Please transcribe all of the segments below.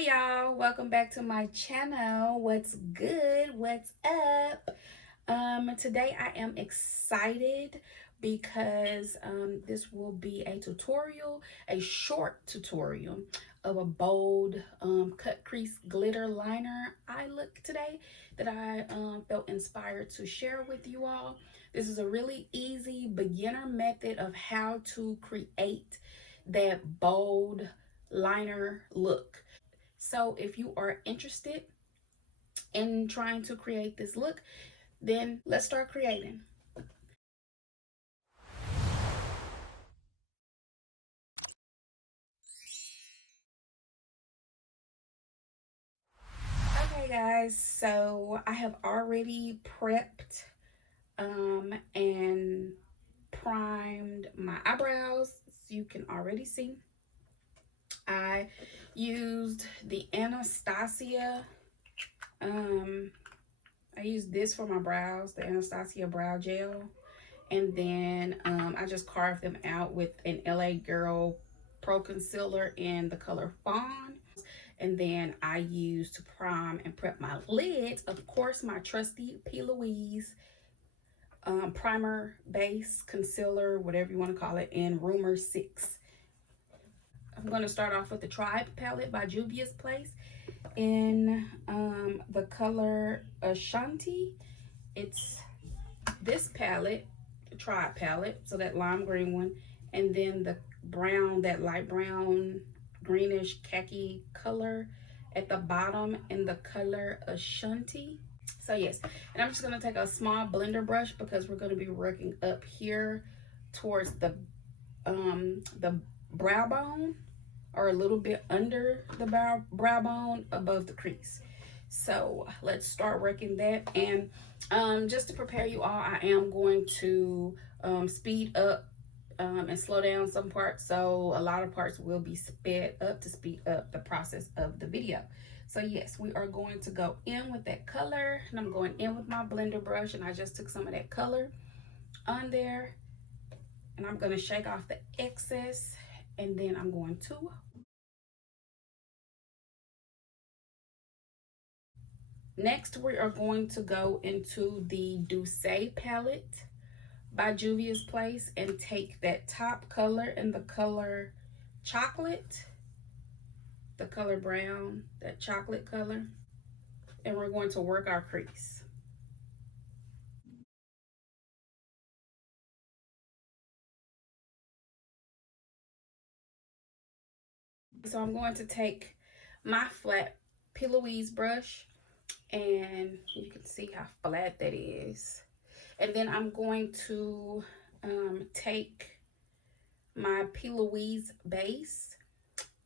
Hey y'all, welcome back to my channel. What's good? What's up? Today I am excited because this will be a tutorial, a short tutorial of a bold cut crease glitter liner eye look today that I felt inspired to share with you all. This is a really easy beginner method of how to create that bold liner look. So if you are interested in trying to create this look, then let's start creating. Okay guys, so I have already prepped and primed my eyebrows. So you can already see I used the Anastasia I used this for my brows, the Anastasia brow gel. And then I just carved them out with an LA Girl Pro Concealer in the color Fawn. And then I used to prime and prep my lids, of course, my trusty P. Louise primer, base, concealer, whatever you want to call it, in Rumor 6. I'm going to start off with the Tribe palette by Juvia's Place in the color Ashanti. It's this palette, the Tribe palette, so that lime green one, and then the brown, that light brown greenish khaki color at the bottom in the color Ashanti. So yes, and I'm just going to take a small blender brush because we're going to be working up here towards the brow bone, or a little bit under the brow bone above the crease. So let's start working that. And just to prepare you all, I am going to speed up and slow down some parts. So a lot of parts will be sped up to speed up the process of the video. So yes, we are going to go in with that color, and I'm going in with my blender brush, and I just took some of that color on there, and I'm going to shake off the excess, and then I'm going to next, we are going to go into the Douce palette by Juvia's Place and take that top color in the color chocolate, the color brown, that chocolate color, and we're going to work our crease. So I'm going to take my flat P. Louise brush, and you can see how flat that is. And then I'm going to take my P. Louise base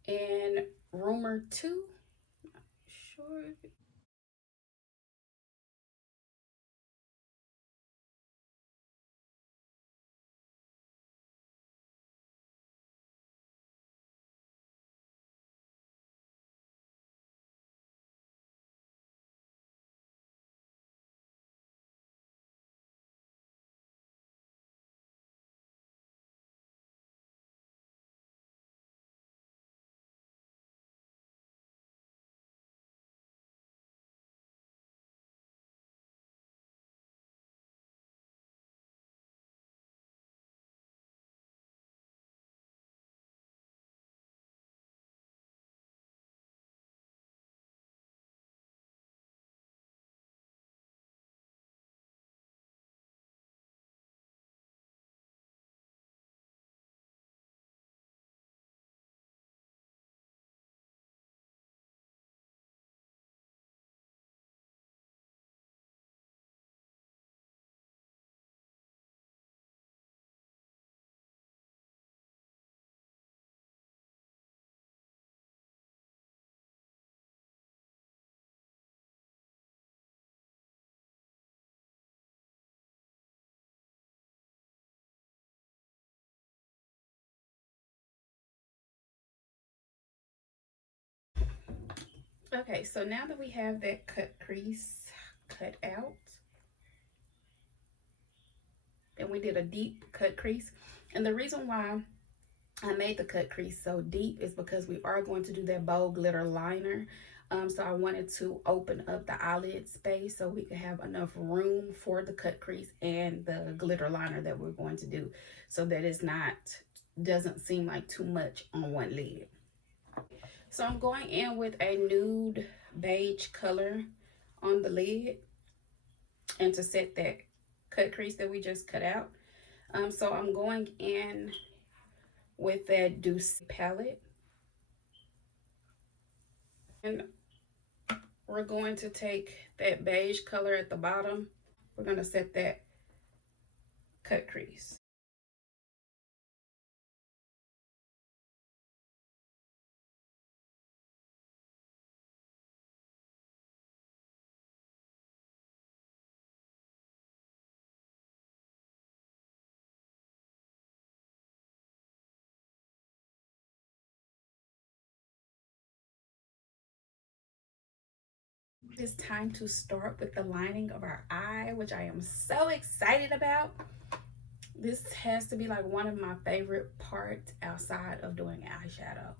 in Rumor 2. Not sure. Okay, so now that we have that cut crease cut out, and we did a deep cut crease, and the reason why I made the cut crease so deep is because we are going to do that bold glitter liner. So I wanted to open up the eyelid space so we could have enough room for the cut crease and the glitter liner that we're going to do, so that it's not, doesn't seem like too much on one lid. So I'm going in with a nude beige color on the lid and to set that cut crease that we just cut out. So I'm going in with that Douce palette. And we're going to take that beige color at the bottom. We're going to set that cut crease. It's time to start with the lining of our eye, which I am so excited about. This has to be like one of my favorite parts outside of doing eyeshadow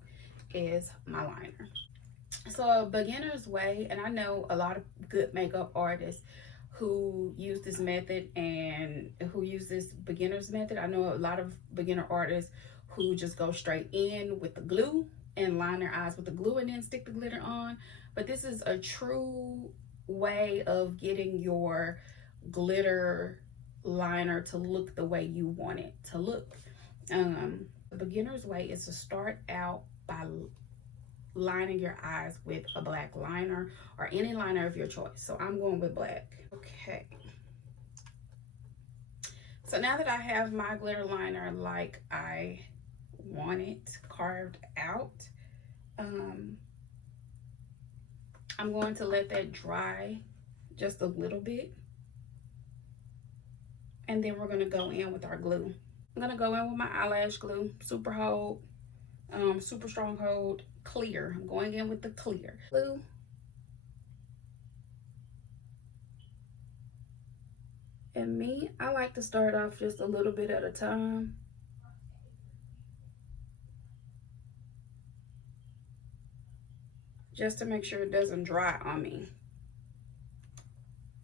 is my liner. So a beginner's way, and I know a lot of good makeup artists who use this method and who use this beginner's method. I know a lot of beginner artists who just go straight in with the glue and line their eyes with the glue and then stick the glitter on. But this is a true way of getting your glitter liner to look the way you want it to look. The beginner's way is to start out by lining your eyes with a black liner or any liner of your choice. So I'm going with black. Okay. So now that I have my glitter liner like I want it carved out, I'm going to let that dry just a little bit. And then we're going to go in with our glue. I'm going to go in with my eyelash glue, super hold, super strong hold, clear. I'm going in with the clear glue. And me, I like to start off just a little bit at a time. Just to make sure it doesn't dry on me.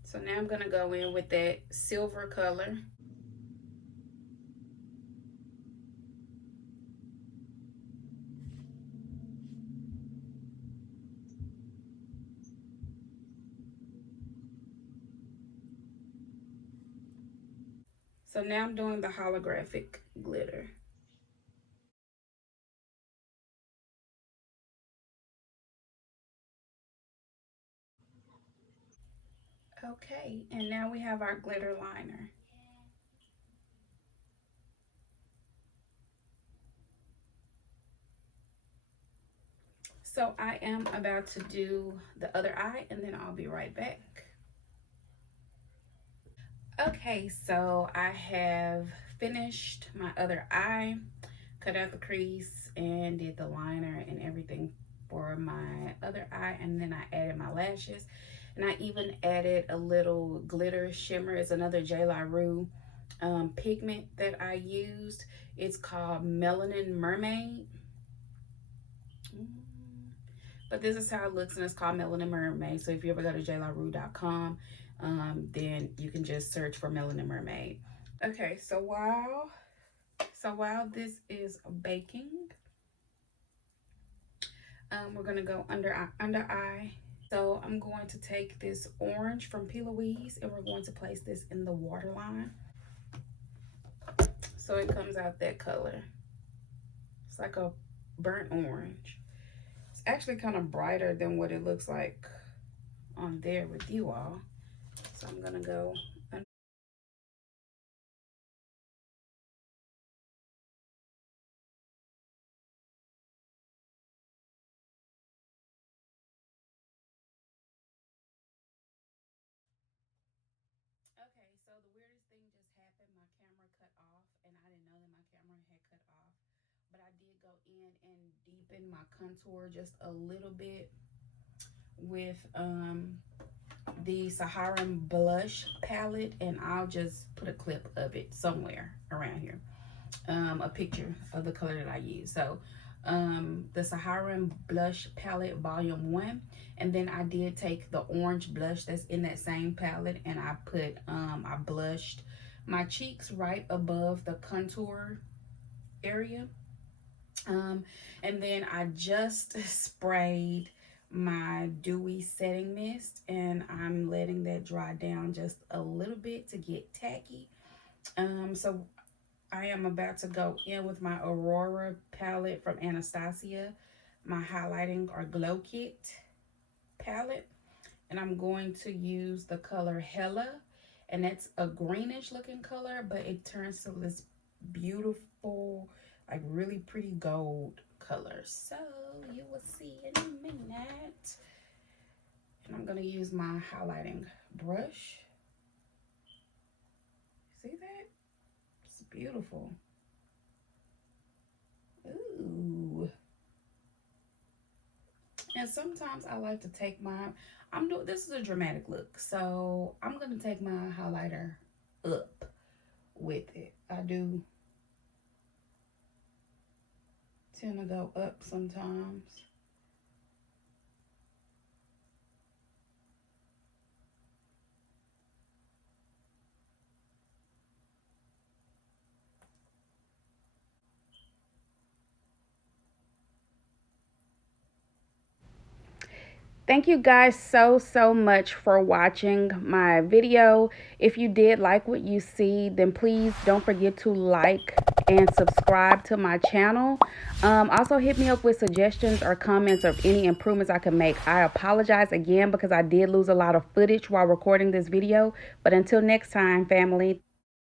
So now I'm gonna go in with that silver color. So now I'm doing the holographic glitter. Okay, and now we have our glitter liner. So I am about to do the other eye and then I'll be right back. Okay, so I have finished my other eye, cut out the crease and did the liner and everything for my other eye, and then I added my lashes, and I even added a little glitter shimmer. It's another J. Larue pigment that I used. It's called Melanin Mermaid. But this is how it looks, and it's called Melanin Mermaid. So if you ever go to jlarue.com, then you can just search for Melanin Mermaid. Okay, so while this is baking, we're gonna go under eye. So I'm going to take this orange from P. Louise and we're going to place this in the waterline. So it comes out that color. It's like a burnt orange. It's actually kind of brighter than what it looks like on there with you all. So I'm gonna go under. Okay, so the weirdest thing just happened. My camera cut off and I didn't know that my camera had cut off. But I did go in and deepen my contour just a little bit with the Saharan blush palette, and I'll just put a clip of it somewhere around here. a picture of the color that I use. So the Saharan blush palette volume 1, and then I did take the orange blush that's in that same palette, and I put I blushed my cheeks right above the contour area, and then I just sprayed my Dewy setting mist, and I'm letting that dry down just a little bit to get tacky. So I am about to go in with my Aurora palette from Anastasia, my highlighting or glow kit palette, and I'm going to use the color Hella, and that's a greenish looking color, but it turns to this beautiful, like really pretty gold color. So you will see in a minute. And I'm going to use my highlighting brush. See that? It's beautiful. Ooh. And sometimes I like to take my, this is a dramatic look, so I'm going to take my highlighter up with it. I do tend to go up sometimes. Thank you guys so much for watching my video. If you did like what you see, then please don't forget to like and subscribe to my channel. Also hit me up with suggestions or comments of any improvements I can make. I apologize again because I did lose a lot of footage while recording this video, but until next time, family.